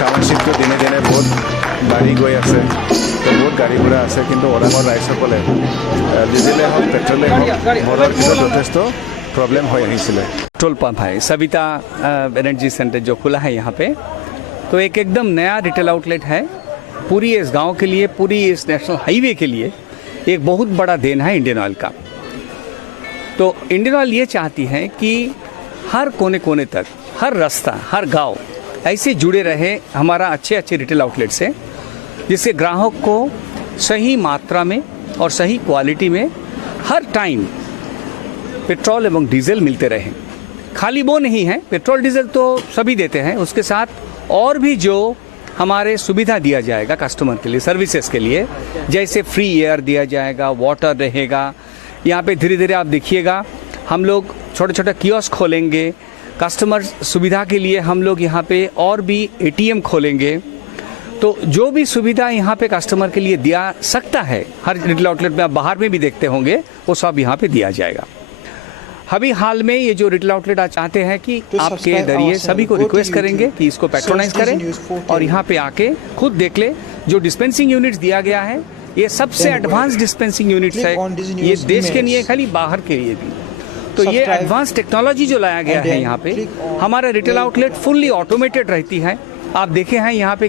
টাউনশ্বিপটো দিনে দিনে বহুত বাঢ়ি গৈ আছে, তো বহুত গাড়ী ঘোঁৰা আছে, কিন্তু ওৰাঙৰ ৰাইজসকলে ডিজেলে হওক পেট্ৰলে হওক ভৰাৰ পিছত যথেষ্ট प्रॉब्लम हो रही है। पेट्रोल पंप है सविता एनर्जी सेंटर जो खुला है यहाँ पे, तो एक एकदम नया रिटेल आउटलेट है पूरी इस गांव के लिए, पूरी इस नेशनल हाईवे के लिए एक बहुत बड़ा देन है इंडियन ऑयल का। तो इंडियन ऑयल ये चाहती है कि हर कोने कोने तक, हर रास्ता, हर गांव ऐसे जुड़े रहे हमारा अच्छे अच्छे रिटेल आउटलेट से, जिससे ग्राहक को सही मात्रा में और सही क्वालिटी में हर टाइम पेट्रोल एवं डीजल मिलते रहे। खाली वो नहीं है, पेट्रोल डीजल तो सभी देते हैं, उसके साथ और भी जो हमारे सुविधा दिया जाएगा कस्टमर के लिए, सर्विसेज के लिए, जैसे फ्री एयर दिया जाएगा, वाटर रहेगा। यहाँ पे धीरे धीरे आप देखिएगा हम लोग छोटे छोटे कियोस्क खोलेंगे, कस्टमर सुविधा के लिए हम लोग यहाँ पे और भी एटीएम खोलेंगे। तो जो भी सुविधा यहाँ पे कस्टमर के लिए दिया सकता है हर रिटेल आउटलेट में, आप बाहर में भी देखते होंगे, वो सब यहाँ पे दिया जाएगा। अभी हाल में ये जो रिटेल आउटलेट आज चाहते हैं कि आपके जरिए सभी को रिक्वेस्ट करेंगे कि इसको पैट्रोनाइज करें और यहाँ पे आके खुद देख ले। जो डिस्पेंसिंग यूनिट्स दिया गया है ये सबसे एडवांस डिस्पेंसिंग यूनिट्स है, ये देश के लिए खाली बाहर के लिए भी। तो ये एडवांस टेक्नोलॉजी जो लाया गया है यहाँ पे, हमारा रिटेल आउटलेट फुल्ली ऑटोमेटेड रहती है। आप देखे हैं यहाँ पे